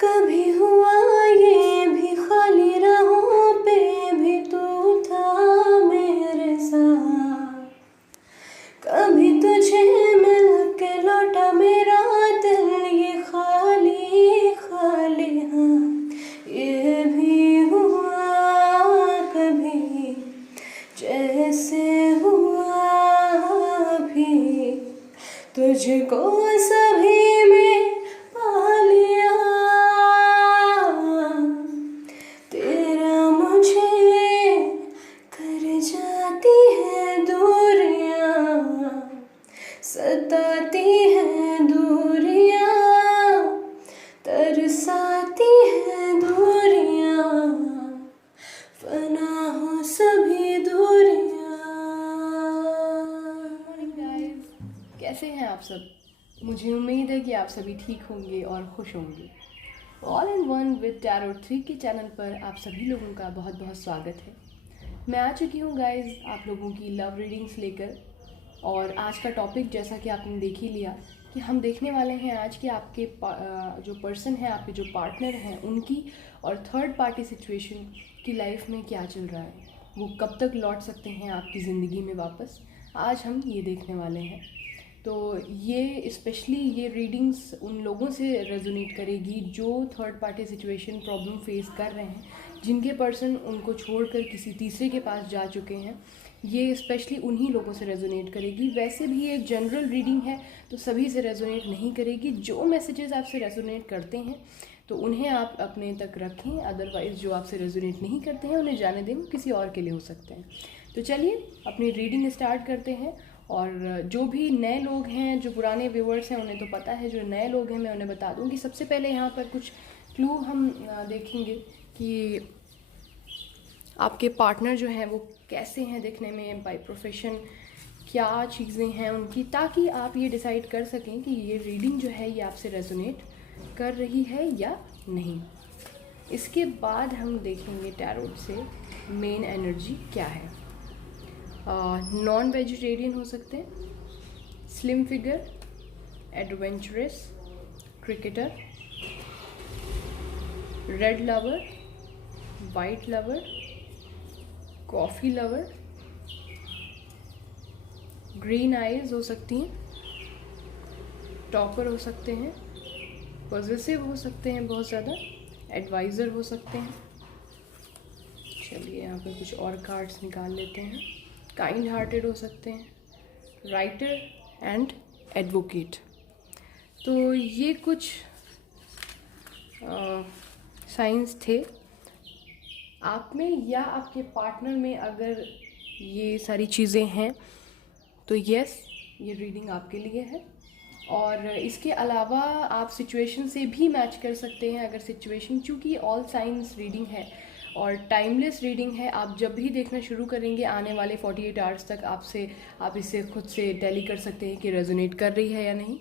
कभी हुआ ये भी खाली राहों पे भी तू था मेरे साथ, कभी तुझे मिल के लौटा मेरा दिल ये खाली खाली हाँ। ये भी हुआ कभी जैसे हुआ भी, तुझको सभी में पा लिया। तेरा मुझे कर जाती है दूरियां, सताती है दूरियां, तरसाती है दूरियां, फना हो सभी दूरियां। गाइस, कैसे हैं आप सब? मुझे उम्मीद है कि आप सभी ठीक होंगे और खुश होंगे। All in one with tarot 3 के चैनल पर आप सभी लोगों का बहुत बहुत स्वागत है। मैं आ चुकी हूँ गाइस आप लोगों की लव रीडिंग्स लेकर, और आज का टॉपिक जैसा कि आपने देख ही लिया कि हम देखने वाले हैं आज कि आपके जो पर्सन है, आपके जो पार्टनर हैं, उनकी और थर्ड पार्टी सिचुएशन की लाइफ में क्या चल रहा है, वो कब तक लौट सकते हैं आपकी ज़िंदगी में वापस। आज हम ये देखने वाले हैं। तो ये स्पेशली ये रीडिंग्स उन लोगों से रेजोनेट करेगी जो third party situation problem face कर रहे हैं, जिनके पर्सन उनको छोड़कर किसी तीसरे के पास जा चुके हैं। ये स्पेशली उन्हीं लोगों से रेजोनेट करेगी। वैसे भी एक जनरल रीडिंग है तो सभी से रेजोनेट नहीं करेगी। जो मैसेजेस आपसे रेजोनेट करते हैं तो उन्हें आप अपने तक रखें, अदरवाइज़ जो आपसे रेजोनेट नहीं करते हैं उन्हें जाने दें, वो किसी और के लिए हो सकते हैं। तो चलिए अपनी रीडिंग स्टार्ट करते हैं। और जो भी नए लोग हैं, जो पुराने व्यूअर्स हैं उन्हें तो पता है, जो नए लोग हैं मैं उन्हें बता दूं कि सबसे पहले यहाँ पर कुछ क्लू हम देखेंगे कि आपके पार्टनर जो हैं वो कैसे हैं दिखने में, बाय प्रोफेशन क्या चीज़ें हैं उनकी, ताकि आप ये डिसाइड कर सकें कि ये रीडिंग जो है ये आपसे रेजोनेट कर रही है या नहीं। इसके बाद हम देखेंगे टैरोट से मेन एनर्जी क्या है। नॉन वेजिटेरियन हो सकते हैं, slim figure, adventurous, cricketer, red lover, white lover, coffee lover, green eyes हो सकती हैं, टॉपर हो सकते हैं, पॉजिटिव हो सकते हैं बहुत ज़्यादा, एडवाइज़र हो सकते हैं। चलिए यहाँ पे कुछ और कार्ड्स निकाल लेते हैं। काइंड हार्टेड हो सकते हैं, राइटर एंड एडवोकेट। तो ये कुछ साइंस थे आप में या आपके पार्टनर में। अगर ये सारी चीज़ें हैं तो यस, ये रीडिंग आपके लिए है। और इसके अलावा आप सिचुएशन से भी मैच कर सकते हैं। अगर सिचुएशन, चूँकि ऑल साइंस रीडिंग है और टाइमलेस रीडिंग है, आप जब भी देखना शुरू करेंगे आने वाले 48 आवर्स तक आप इसे खुद से टैली कर सकते हैं कि रेजोनेट कर रही है या नहीं।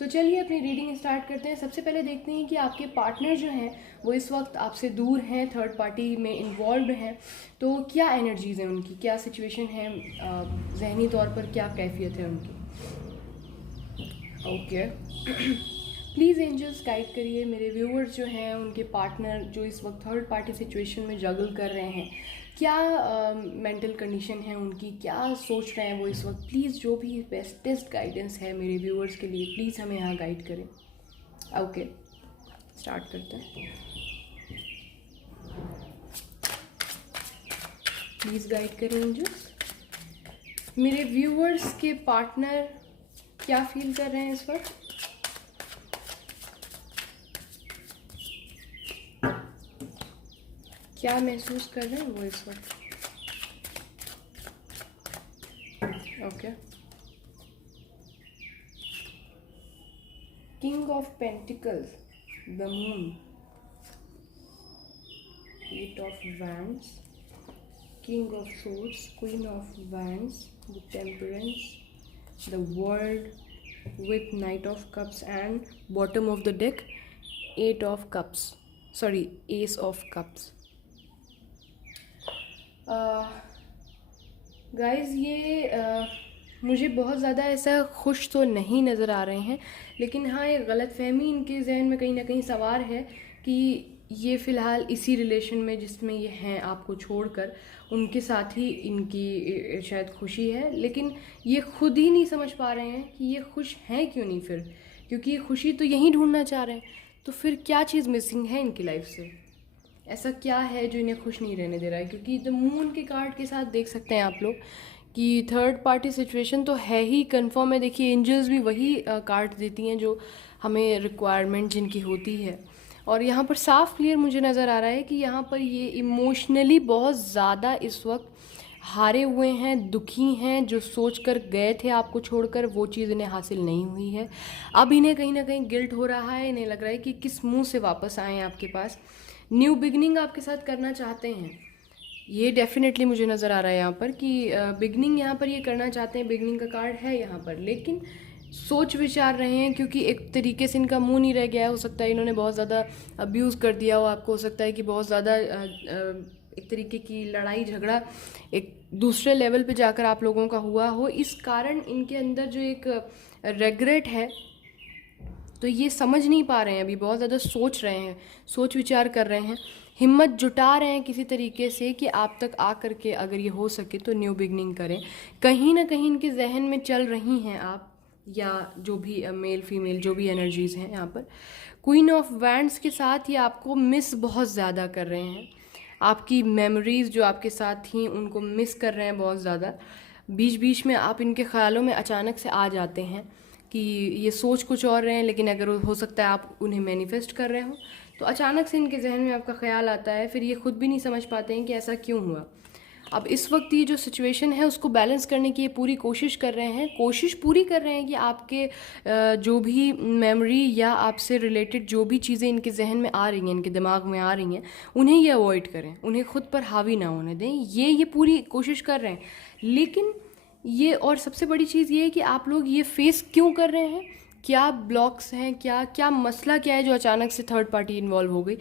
तो चलिए अपनी रीडिंग स्टार्ट करते हैं। सबसे पहले देखते हैं कि आपके पार्टनर जो हैं वो इस वक्त आपसे दूर हैं, थर्ड पार्टी में इन्वॉल्व हैं, तो क्या एनर्जीज़ हैं उनकी, क्या सिचुएशन है, जहनी तौर पर क्या कैफियत है उनकी। ओके प्लीज़ एंजल्स गाइड करिए मेरे व्यूअर्स जो हैं, उनके पार्टनर जो इस वक्त थर्ड पार्टी सिचुएशन में जगल कर रहे हैं, क्या मेंटल कंडीशन है उनकी, क्या सोच रहे हैं वो इस वक्त। प्लीज़ जो भी बेस्टेस्ट गाइडेंस है मेरे व्यूअर्स के लिए, प्लीज़ हमें यहाँ गाइड करें। ओके स्टार्ट करते हैं। प्लीज़ गाइड करें एंजल्स। मेरे व्यूअर्स के पार्टनर क्या फील कर रहे हैं इस वक्त। क्या महसूस कर रहे हैं वो इस वक्त। Okay king of pentacles, the moon, eight of wands, king of swords, queen of wands, the temperance, the world with knight of cups and bottom of the deck ace of cups। Guys ये मुझे बहुत ज़्यादा ऐसा खुश तो नहीं नज़र आ रहे हैं, लेकिन हाँ एक गलतफहमी इनके जहन में कहीं ना कहीं सवार है कि ये फ़िलहाल इसी रिलेशन में जिसमें ये हैं आपको छोड़कर, उनके साथ ही इनकी शायद खुशी है, लेकिन ये खुद ही नहीं समझ पा रहे हैं कि ये खुश हैं क्यों नहीं फिर, क्योंकि ये खुशी तो यहीं ढूंढना चाह रहे हैं। तो फिर क्या चीज़ मिसिंग है इनकी लाइफ से, ऐसा क्या है जो इन्हें खुश नहीं रहने दे रहा है? क्योंकि द मून के कार्ड के साथ देख सकते हैं आप लोग कि थर्ड पार्टी सिचुएशन तो है ही कंफर्म है। देखिए एंजल्स भी वही कार्ड देती हैं जो हमें रिक्वायरमेंट जिनकी होती है, और यहाँ पर साफ क्लियर मुझे नज़र आ रहा है कि यहाँ पर ये इमोशनली बहुत ज़्यादा इस वक्त हारे हुए हैं, दुखी हैं। जो सोच कर गए थे आपको छोड़कर वो चीज़ इन्हें हासिल नहीं हुई है। अब इन्हें कहीं ना कहीं गिल्ट हो रहा है, इन्हें लग रहा है कि किस मुंह से वापस आए आपके पास। न्यू बिगनिंग आपके साथ करना चाहते हैं, ये डेफिनेटली मुझे नज़र आ रहा है यहाँ पर कि बिगनिंग यहाँ पर ये करना चाहते हैं। बिगनिंग का कार्ड है यहाँ पर, लेकिन सोच विचार रहे हैं क्योंकि एक तरीके से इनका मुंह नहीं रह गया है। हो सकता है इन्होंने बहुत ज़्यादा अब्यूज़ कर दिया हो आपको, हो सकता है कि बहुत ज़्यादा एक तरीके की लड़ाई झगड़ा एक दूसरे लेवल पे जाकर आप लोगों का हुआ हो। इस कारण इनके अंदर जो एक रेग्रेट है, तो ये समझ नहीं पा रहे हैं, अभी बहुत ज़्यादा सोच रहे हैं, सोच विचार कर रहे हैं, हिम्मत जुटा रहे हैं किसी तरीके से कि आप तक आ करके अगर ये हो सके तो न्यू बिगनिंग करें। कहीं ना कहीं इनके जहन में चल रही हैं आप, या जो भी मेल फीमेल जो भी एनर्जीज़ हैं यहाँ पर, क्वीन ऑफ वैंड्स के साथ ये आपको मिस बहुत ज़्यादा कर रहे हैं। आपकी मेमोरीज़ जो आपके साथ थी उनको मिस कर रहे हैं बहुत ज़्यादा। बीच बीच में आप इनके ख्यालों में अचानक से आ जाते हैं कि ये सोच कुछ और रहे हैं, लेकिन अगर हो सकता है आप उन्हें मैनिफेस्ट कर रहे हो, तो अचानक से इनके जहन में आपका ख्याल आता है। फिर ये खुद भी नहीं समझ पाते हैं कि ऐसा क्यों हुआ। अब इस वक्त ये जो सिचुएशन है उसको बैलेंस करने की ये पूरी कोशिश कर रहे हैं, कोशिश पूरी कर रहे हैं कि आपके जो भी मेमोरी या आपसे रिलेटेड जो भी चीज़ें इनके जहन में आ रही हैं, इनके दिमाग में आ रही हैं, उन्हें ये अवॉइड करें, उन्हें खुद पर हावी ना होने दें। ये पूरी कोशिश कर रहे हैं, लेकिन ये और सबसे बड़ी चीज़ ये है कि आप लोग ये फेस क्यों कर रहे हैं, क्या ब्लॉक्स हैं, क्या मसला क्या है जो अचानक से थर्ड पार्टी इन्वॉल्व हो गई।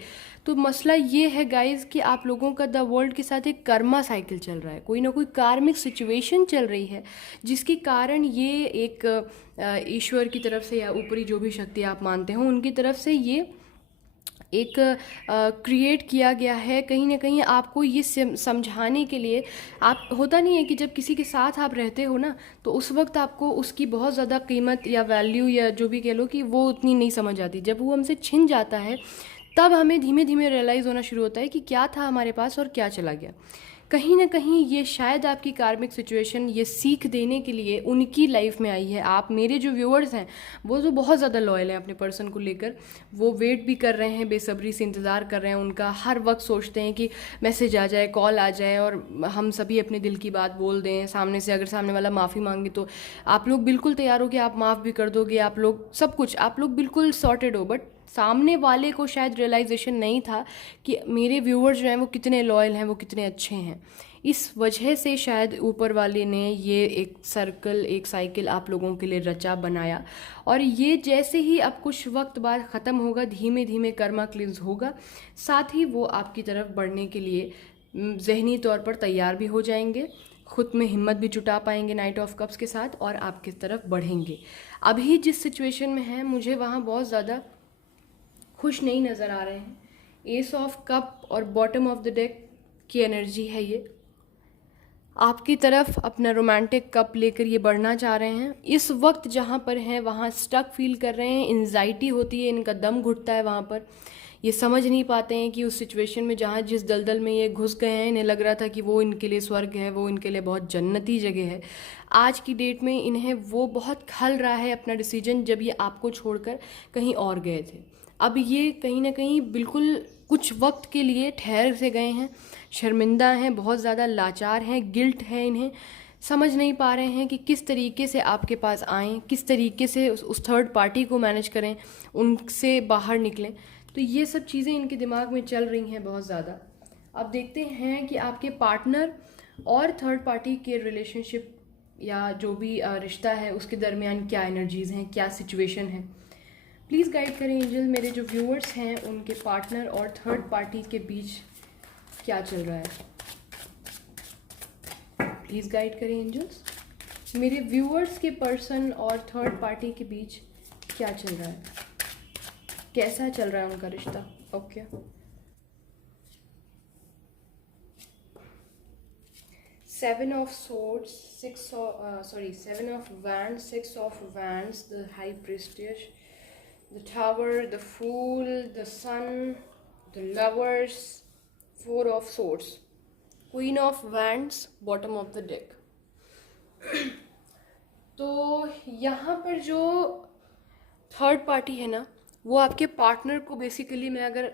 तो मसला ये है गाइस कि आप लोगों का द वर्ल्ड के साथ एक कर्मा साइकिल चल रहा है, कोई ना कोई कार्मिक सिचुएशन चल रही है, जिसके कारण ये एक ईश्वर की तरफ से या ऊपरी जो भी शक्ति आप मानते हो उनकी तरफ से ये एक क्रिएट किया गया है कहीं ना कहीं आपको ये समझाने के लिए। आप होता नहीं है कि जब किसी के साथ आप रहते हो ना, तो उस वक्त आपको उसकी बहुत ज़्यादा कीमत या वैल्यू या जो भी कह लो कि वो उतनी नहीं समझ आती। जब वो हमसे छिन जाता है तब हमें धीमे धीमे रियलाइज़ होना शुरू होता है कि क्या था हमारे पास और क्या चला गया। कहीं ना कहीं ये शायद आपकी कार्मिक सिचुएशन ये सीख देने के लिए उनकी लाइफ में आई है। आप मेरे जो व्यूअर्स हैं वो तो बहुत ज़्यादा लॉयल हैं अपने पर्सन को लेकर, वो वेट भी कर रहे हैं, बेसब्री से इंतज़ार कर रहे हैं उनका, हर वक्त सोचते हैं कि मैसेज आ जाए, कॉल आ जाए और हम सभी अपने दिल की बात बोल दें सामने से। अगर सामने वाला माफ़ी मांगे तो आप लोग बिल्कुल तैयार हो कि आप माफ़ भी कर दोगे, आप लोग सब कुछ, आप लोग बिल्कुल सॉर्टेड हो। बट सामने वाले को शायद रियलाइजेशन नहीं था कि मेरे व्यूअर्स जो हैं वो कितने लॉयल हैं, वो कितने अच्छे हैं। इस वजह से शायद ऊपर वाले ने ये एक सर्कल, एक साइकिल आप लोगों के लिए रचा बनाया, और ये जैसे ही अब कुछ वक्त बाद ख़त्म होगा, धीमे धीमे कर्मा क्लिंस होगा, साथ ही वो आपकी तरफ बढ़ने के लिए जहनी तौर पर तैयार भी हो जाएंगे, खुद में हिम्मत भी जुटा पाएंगे नाइट ऑफ कप्स के साथ, और आपकी तरफ बढ़ेंगे। अभी जिस सिचुएशन में है मुझे वहाँ बहुत ज़्यादा खुश नहीं नज़र आ रहे हैं। एस ऑफ कप और बॉटम ऑफ द डेक की एनर्जी है ये, आपकी तरफ अपना रोमांटिक कप लेकर ये बढ़ना चाह रहे हैं। इस वक्त जहाँ पर हैं वहाँ स्टक फील कर रहे हैं, एंजाइटी होती है, इनका दम घुटता है वहाँ पर। ये समझ नहीं पाते हैं कि उस सिचुएशन में जहाँ जिस दलदल में ये घुस गए हैं, इन्हें लग रहा था कि वो इनके लिए स्वर्ग है, वो इनके लिए बहुत जन्नती जगह है। आज की डेट में इन्हें वो बहुत खल रहा है अपना डिसीजन, जब ये आपको छोड़कर कहीं और गए थे। अब ये कहीं ना कहीं बिल्कुल कुछ वक्त के लिए ठहर से गए हैं, शर्मिंदा हैं, बहुत ज़्यादा लाचार हैं, गिल्ट है इन्हें, समझ नहीं पा रहे हैं कि किस तरीके से आपके पास आएँ, किस तरीके से उस थर्ड पार्टी को मैनेज करें, उनसे बाहर निकलें। तो ये सब चीज़ें इनके दिमाग में चल रही हैं बहुत ज़्यादा। अब देखते हैं कि आपके पार्टनर और थर्ड पार्टी के रिलेशनशिप या जो भी रिश्ता है उसके दरमियान क्या एनर्जीज़ हैं, क्या सिचुएशन है। प्लीज़ गाइड करें एंजल, मेरे जो व्यूअर्स हैं उनके पार्टनर और थर्ड पार्टी के बीच क्या चल रहा है। प्लीज़ गाइड करें एंजल्स, मेरे व्यूअर्स के पर्सन और थर्ड पार्टी के बीच क्या चल रहा है, कैसा चल रहा है उनका रिश्ता। Okay. Seven of swords, Seven of wands, Six of wands, the high priestess, the tower, the fool, the sun, the lovers, Four of swords, Queen of wands, bottom of the deck. तो यहाँ पर जो third party है ना, वो आपके partner को basically, मैं अगर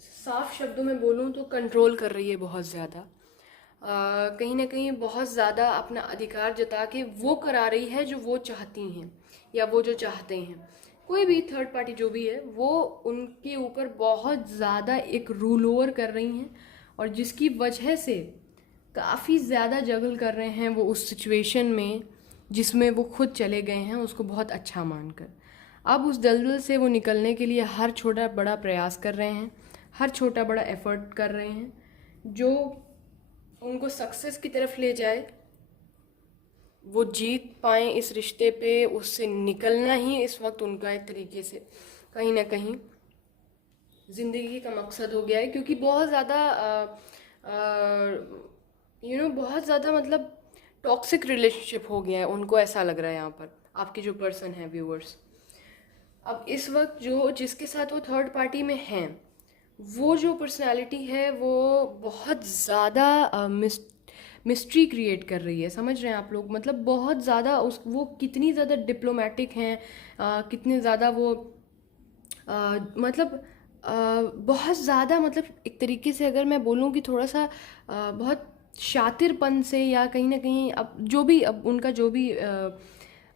साफ शब्दों में बोलूँ तो कंट्रोल कर रही है बहुत ज़्यादा। कहीं ना कहीं बहुत ज़्यादा अपना अधिकार जता के वो करा रही है जो वो चाहती हैं या वो जो चाहते हैं। कोई भी थर्ड पार्टी जो भी है वो उनके ऊपर बहुत ज़्यादा एक रूल ओवर कर रही हैं, और जिसकी वजह से काफ़ी ज़्यादा जगल कर रहे हैं वो उस सिचुएशन में जिसमें वो खुद चले गए हैं, उसको बहुत अच्छा मानकर। अब उस दलदल से वो निकलने के लिए हर छोटा बड़ा प्रयास कर रहे हैं, हर छोटा बड़ा एफर्ट कर रहे हैं जो उनको सक्सेस की तरफ ले जाए, वो जीत पाएँ इस रिश्ते पे। उससे निकलना ही इस वक्त उनका एक तरीके से कहीं ना कहीं ज़िंदगी का मकसद हो गया है, क्योंकि बहुत ज़्यादा बहुत ज़्यादा मतलब टॉक्सिक रिलेशनशिप हो गया है उनको, ऐसा लग रहा है यहाँ पर आपके जो पर्सन है व्यूअर्स। अब इस वक्त जो जिसके साथ वो थर्ड पार्टी में हैं, वो जो पर्सनालिटी है वो बहुत ज़्यादा मिस्ट्री क्रिएट कर रही है, समझ रहे हैं आप लोग? मतलब बहुत ज़्यादा वो कितनी ज़्यादा डिप्लोमेटिक हैं, कितने ज़्यादा वो मतलब बहुत ज़्यादा, मतलब एक तरीके से अगर मैं बोलूँ कि थोड़ा सा बहुत शातिरपन से, या कहीं ना कहीं अब जो भी अब उनका जो भी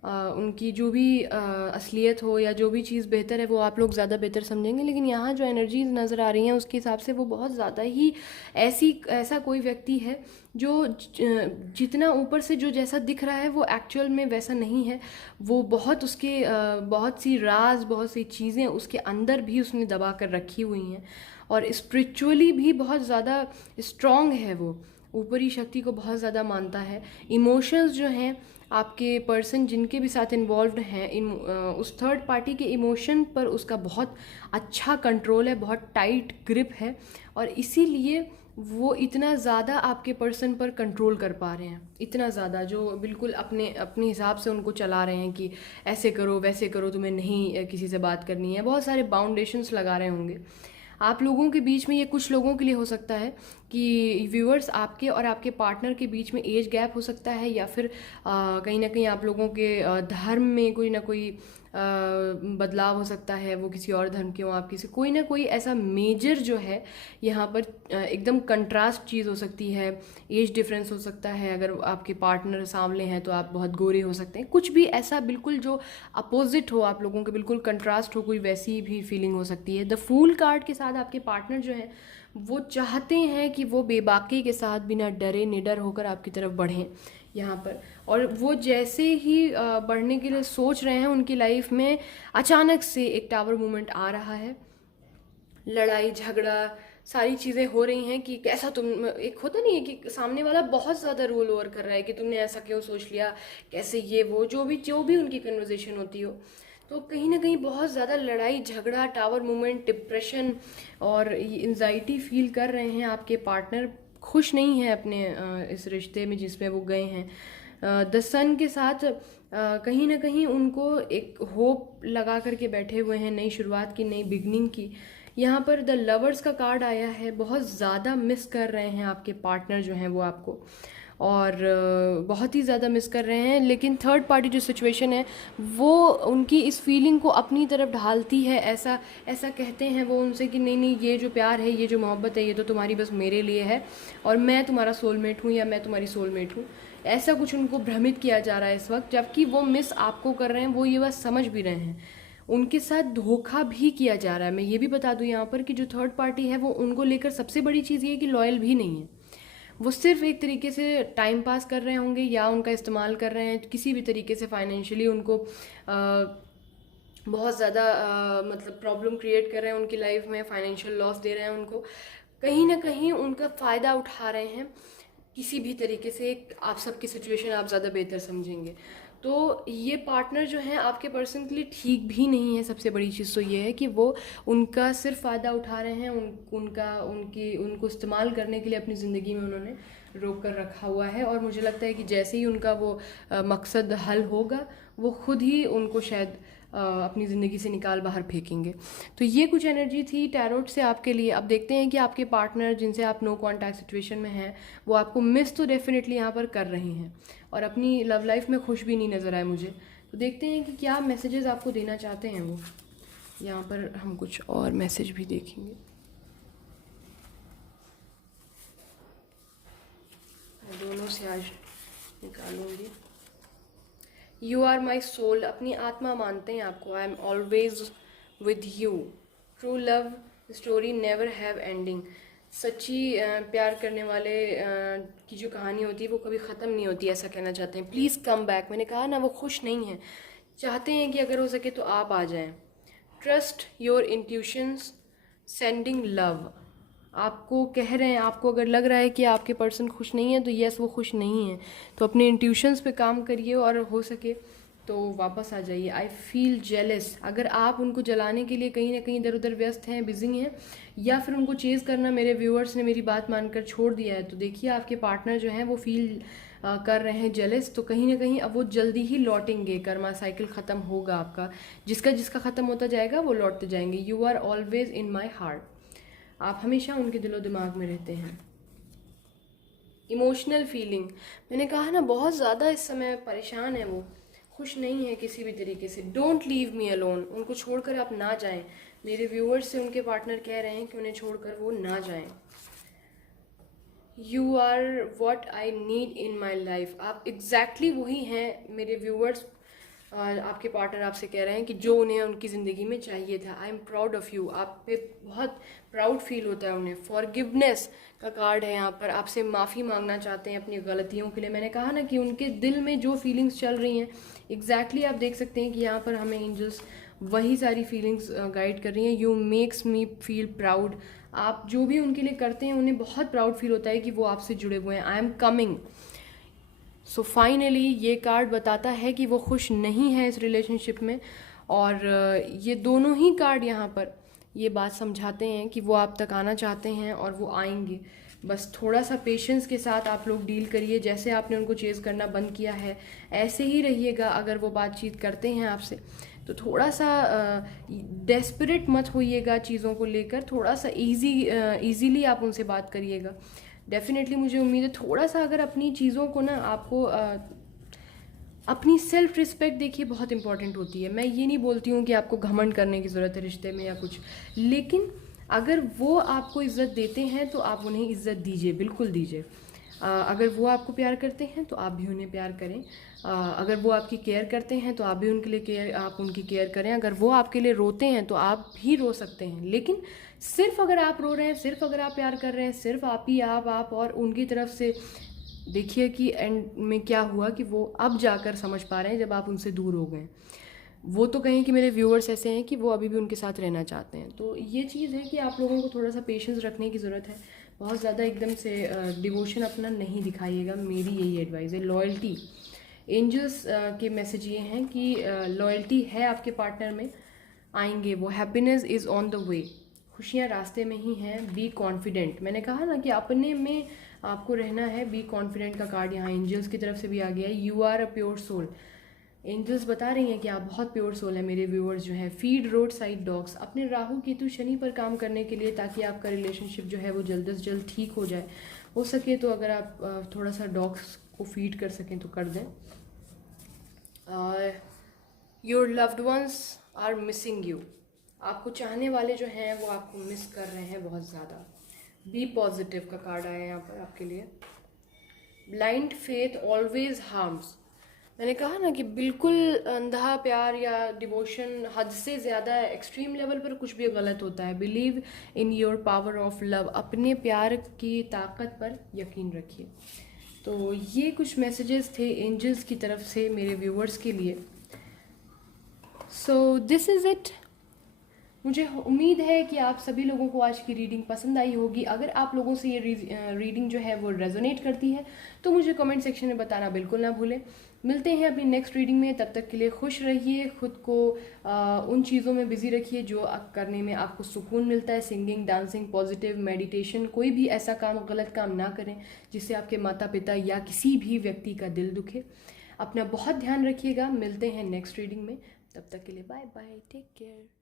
उनकी जो भी असलियत हो या जो भी चीज़ बेहतर है वो आप लोग ज़्यादा बेहतर समझेंगे, लेकिन यहाँ जो एनर्जीज नज़र आ रही हैं उसके हिसाब से वो बहुत ज़्यादा ही ऐसा कोई व्यक्ति है जो जितना ऊपर से जो जैसा दिख रहा है वो एक्चुअल में वैसा नहीं है। वो बहुत उसके बहुत सी राज, बहुत सी चीज़ें उसके अंदर भी उसने दबा कर रखी हुई हैं, और स्पिरिचुअली भी बहुत ज़्यादा स्ट्रॉन्ग है। वो ऊपरी शक्ति को बहुत ज़्यादा मानता है। इमोशंस जो हैं आपके पर्सन जिनके भी साथ इन्वॉल्व्ड हैं, उस थर्ड पार्टी के इमोशन पर उसका बहुत अच्छा कंट्रोल है, बहुत टाइट ग्रिप है, और इसीलिए वो इतना ज़्यादा आपके पर्सन पर कंट्रोल कर पा रहे हैं, इतना ज़्यादा जो बिल्कुल अपने हिसाब से उनको चला रहे हैं कि ऐसे करो वैसे करो, तुम्हें नहीं किसी से बात करनी है। बहुत सारे बाउंडेशंस लगा रहे होंगे आप लोगों के बीच में। ये कुछ लोगों के लिए हो सकता है कि व्यूअर्स आपके और आपके पार्टनर के बीच में एज गैप हो सकता है, या फिर कहीं ना कहीं आप लोगों के धर्म में कोई ना कोई बदलाव हो सकता है, वो किसी और धर्म के हो, आप किसी कोई ना कोई ऐसा मेजर जो है यहाँ पर एकदम कंट्रास्ट चीज़ हो सकती है। एज डिफरेंस हो सकता है, अगर आपके पार्टनर सामने हैं तो आप बहुत गोरे हो सकते हैं, कुछ भी ऐसा बिल्कुल जो अपोजिट हो, आप लोगों के बिल्कुल कंट्रास्ट हो, कोई वैसी भी फीलिंग हो सकती है। द फूल कार्ड के साथ आपके पार्टनर जो है वो चाहते हैं कि वो बेबाकी के साथ बिना डरे निडर होकर आपकी तरफ बढ़ें यहाँ पर, और वो जैसे ही बढ़ने के लिए सोच रहे हैं उनकी लाइफ में अचानक से एक टावर मूवमेंट आ रहा है। लड़ाई झगड़ा सारी चीज़ें हो रही हैं कि कैसा तुम, एक होता नहीं है कि सामने वाला बहुत ज़्यादा रोल ओवर कर रहा है कि तुमने ऐसा क्यों सोच लिया, कैसे ये वो जो भी उनकी कन्वर्सेशन होती हो, तो कहीं ना कहीं बहुत ज़्यादा लड़ाई झगड़ा, टावर मूवमेंट, डिप्रेशन और एंजाइटी फील कर रहे हैं आपके पार्टनर। खुश नहीं है अपने इस रिश्ते में जिसमें वो गए हैं। द सन के साथ कहीं ना कहीं उनको एक होप लगा करके बैठे हुए हैं, नई शुरुआत की, नई बिगनिंग की। यहाँ पर द लवर्स का कार्ड आया है, बहुत ज़्यादा मिस कर रहे हैं आपके पार्टनर जो हैं वो आपको, और बहुत ही ज़्यादा मिस कर रहे हैं। लेकिन थर्ड पार्टी जो सिचुएशन है वो उनकी इस फीलिंग को अपनी तरफ ढालती है। ऐसा कहते हैं वो उनसे कि नहीं नहीं, ये जो प्यार है, ये जो मोहब्बत है, ये तो तुम्हारी बस मेरे लिए है, और मैं तुम्हारा सोलमेट हूँ या मैं तुम्हारी सोलमेट हूँ। ऐसा कुछ उनको भ्रमित किया जा रहा है इस वक्त, जबकि वो मिस आपको कर रहे हैं, वो ये बात समझ भी रहे हैं। उनके साथ धोखा भी किया जा रहा है। मैं ये भी बता दूं यहाँ पर कि जो थर्ड पार्टी है वो उनको लेकर सबसे बड़ी चीज़ ये है कि लॉयल भी नहीं है। वो सिर्फ एक तरीके से टाइम पास कर रहे होंगे या उनका इस्तेमाल कर रहे हैं किसी भी तरीके से, फाइनेंशियली उनको बहुत ज़्यादा मतलब प्रॉब्लम क्रिएट कर रहे हैं उनकी लाइफ में, फाइनेंशियल लॉस दे रहे हैं उनको, कहीं ना कहीं उनका फ़ायदा उठा रहे हैं किसी भी तरीके से। आप सबकी सिचुएशन आप ज़्यादा बेहतर समझेंगे। तो ये पार्टनर जो है आपके पर्सन के लिए ठीक भी नहीं है। सबसे बड़ी चीज़ तो ये है कि वो उनका सिर्फ फ़ायदा उठा रहे हैं, उनको इस्तेमाल करने के लिए अपनी ज़िंदगी में उन्होंने रोक कर रखा हुआ है। और मुझे लगता है कि जैसे ही उनका वो मकसद हल होगा, वो खुद ही उनको शायद अपनी ज़िंदगी से निकाल बाहर फेंकेंगे। तो ये कुछ एनर्जी थी टैरोट से आपके लिए। अब देखते हैं कि आपके पार्टनर जिनसे आप नो कॉन्टैक्ट सिचुएशन में हैं, वो आपको मिस तो डेफिनेटली यहाँ पर कर रहे हैं और अपनी लव लाइफ में खुश भी नहीं नज़र आए मुझे। तो देखते हैं कि क्या मैसेजेस आपको देना चाहते हैं वो। यहाँ पर हम कुछ और मैसेज भी देखेंगे। मैं दोनों से आज निकालूंगी। यू आर माई सोल, अपनी आत्मा मानते हैं आपको। I am always with you, true love story never have ending. सच्ची प्यार करने वाले की जो कहानी होती है वो कभी ख़त्म नहीं होती, ऐसा कहना चाहते हैं। Please come back. मैंने कहा ना, वो खुश नहीं है, चाहते हैं कि अगर हो सके तो आप आ जाएं। Trust your intuitions, sending love. आपको कह रहे हैं, आपको अगर लग रहा है कि आपके पर्सन खुश नहीं है तो यस, वो खुश नहीं है। तो अपने इंट्यूशंस पे काम करिए और हो सके तो वापस आ जाइए। आई फील जेलस, अगर आप उनको जलाने के लिए कहीं ना कहीं इधर उधर व्यस्त हैं, बिजी हैं, या फिर उनको चेज़ करना मेरे व्यूअर्स ने मेरी बात मानकर छोड़ दिया है, तो देखिए आपके पार्टनर जो हैं वो फील कर रहे हैं जेलस। तो कहीं ना कहीं अब वो जल्दी ही लौटेंगे। कर्मा साइकिल ख़त्म होगा आपका, जिसका जिसका ख़त्म होता जाएगा वो लौटते जाएंगे। You are always in my heart, आप हमेशा उनके दिलो दिमाग में रहते हैं। इमोशनल फीलिंग, मैंने कहा ना, बहुत ज़्यादा इस समय परेशान है वो, खुश नहीं है किसी भी तरीके से। डोंट लीव मी अलोन, उनको छोड़कर आप ना जाएं। मेरे व्यूअर्स से उनके पार्टनर कह रहे हैं कि उन्हें छोड़कर वो ना जाएं। You are what I need in my life, आप एग्जैक्टली वही हैं मेरे व्यूअर्स। आपके पार्टनर आपसे कह रहे हैं कि जो उन्हें उनकी ज़िंदगी में चाहिए था। I am proud of you, आप पे बहुत प्राउड फील होता है उन्हें। फॉरगिवनेस का कार्ड है यहाँ पर, आपसे माफ़ी मांगना चाहते हैं अपनी गलतियों के लिए। मैंने कहा ना कि उनके दिल में जो फीलिंग्स चल रही हैं एग्जैक्टली आप देख सकते हैं कि यहाँ पर हमें एंजल्स वही सारी फीलिंग्स गाइड कर रही हैं। You makes me feel proud, आप जो भी उनके लिए करते हैं उन्हें बहुत प्राउड फील होता है कि वो आपसे जुड़े हुए हैं। I am coming. So finally ये कार्ड बताता है कि वो खुश नहीं है इस रिलेशनशिप में। और ये दोनों ही कार्ड यहाँ पर ये बात समझाते हैं कि वो आप तक आना चाहते हैं और वो आएंगे। बस थोड़ा सा पेशेंस के साथ आप लोग डील करिए। जैसे आपने उनको चेज़ करना बंद किया है ऐसे ही रहिएगा। अगर वो बातचीत करते हैं आपसे तो थोड़ा सा डेस्परेट मत होइएगा चीज़ों को लेकर, थोड़ा सा ईजीली आप उनसे बात करिएगा। डेफिनेटली मुझे उम्मीद है थोड़ा सा अगर अपनी चीज़ों को ना, आपको अपनी सेल्फ रिस्पेक्ट देखिए बहुत इंपॉर्टेंट होती है। मैं ये नहीं बोलती हूँ कि आपको घमंड करने की ज़रूरत है रिश्ते में या कुछ, लेकिन अगर वो आपको इज़्ज़त देते हैं तो आप उन्हें इज़्ज़त दीजिए, बिल्कुल दीजिए। अगर वो आपको प्यार करते हैं तो आप भी उन्हें प्यार करें। अगर वो आपकी केयर करते हैं तो आप भी आप उनकी केयर करें। अगर वो आपके लिए रोते हैं तो आप भी रो सकते हैं, लेकिन सिर्फ अगर आप रो रहे हैं, सिर्फ अगर आप प्यार कर रहे हैं, सिर्फ आप ही आप और उनकी तरफ से देखिए कि एंड में क्या हुआ कि वो अब जाकर समझ पा रहे हैं जब आप उनसे दूर हो गए। वो तो कहें कि मेरे व्यूअर्स ऐसे हैं कि वो अभी भी उनके साथ रहना चाहते हैं। तो ये चीज़ है कि आप लोगों को थोड़ा सा पेशेंस रखने की ज़रूरत है। बहुत ज़्यादा एकदम से डिवोशन अपना नहीं दिखाइएगा, मेरी यही एडवाइस है। लॉयल्टी, एंजल्स के मैसेज ये हैं कि लॉयल्टी है आपके पार्टनर में, आएंगे वो। Happiness is on the way, खुशियाँ रास्ते में ही हैं। बी कॉन्फिडेंट, मैंने कहा ना कि अपने में आपको रहना है। बी कॉन्फिडेंट का कार्ड यहाँ एंजल्स की तरफ से भी आ गया है। You are a pure soul, angels बता रही हैं कि आप बहुत प्योर सोल है मेरे व्यूअर्स जो हैं। फीड रोड साइड डॉग्स, अपने राहु केतु शनि पर काम करने के लिए, ताकि आपका रिलेशनशिप जो है वो जल्द से जल्द ठीक हो जाए। हो सके तो अगर आप थोड़ा सा डॉग्स को फीड कर सकें तो कर दें। Your loved ones are missing you, आपको चाहने वाले जो हैं वो आपको मिस कर रहे हैं बहुत ज़्यादा। बी पॉजिटिव का कार्ड आया है यहाँ पर आपके लिए। ब्लाइंड फेथ ऑलवेज हार्म्स, मैंने कहा ना कि बिल्कुल अंधा प्यार या डिवोशन हद से ज़्यादा एक्सट्रीम लेवल पर कुछ भी गलत होता है। Believe in your power of love, अपने प्यार की ताकत पर यकीन रखिए। तो ये कुछ मैसेजेस थे एंजल्स की तरफ से मेरे व्यूअर्स के लिए। So this is it. मुझे उम्मीद है कि आप सभी लोगों को आज की रीडिंग पसंद आई होगी। अगर आप लोगों से ये रीडिंग जो है वो रेजोनेट करती है तो मुझे कमेंट सेक्शन में बताना बिल्कुल ना भूलें। मिलते हैं अपनी नेक्स्ट रीडिंग में, तब तक के लिए खुश रहिए, खुद को उन चीज़ों में बिजी रखिए जो करने में आपको सुकून मिलता है। सिंगिंग, डांसिंग, पॉजिटिव मेडिटेशन, कोई भी ऐसा काम, गलत काम ना करें जिससे आपके माता पिता या किसी भी व्यक्ति का दिल दुखे। अपना बहुत ध्यान रखिएगा। मिलते हैं नेक्स्ट रीडिंग में, तब तक के लिए बाय बाय, टेक केयर।